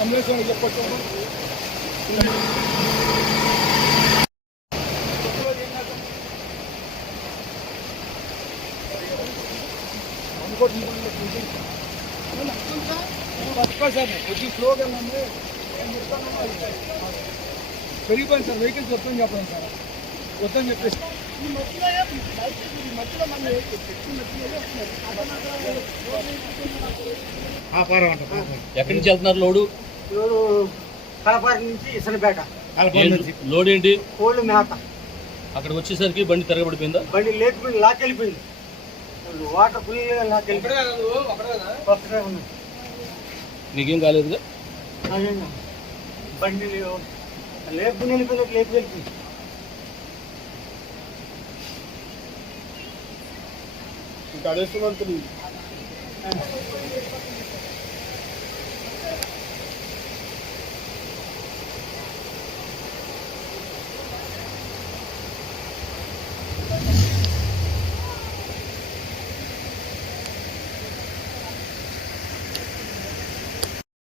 Ambulance వాళ్ళకి చెప్పొచ్చు. Sir కొద్ది స్లోగా పెరిగిపోయింది సార్. వెహికల్స్ వస్తుందని చెప్పండి సార్, వద్దని చెప్పేసి ఎక్కడి నుంచి వెళ్తున్నారు లోడు? కలపాటి నుంచి ఇసనపేట. లోడ్ ఏంటి? కోళ్ళు మేత. అక్కడికి వచ్చేసరికి బండి తిరగబడిపోయిందా? బండి లేకపోయింది, లాకెళ్ళిపోయింది. Water full లాకెళ్ళిపోయింది. నీకేం కాలేదుగా? బండి లేపుకుని వెళ్ళిపోయినట్టు లేపు వెళ్ళిపోయింది. ఇంకా అదే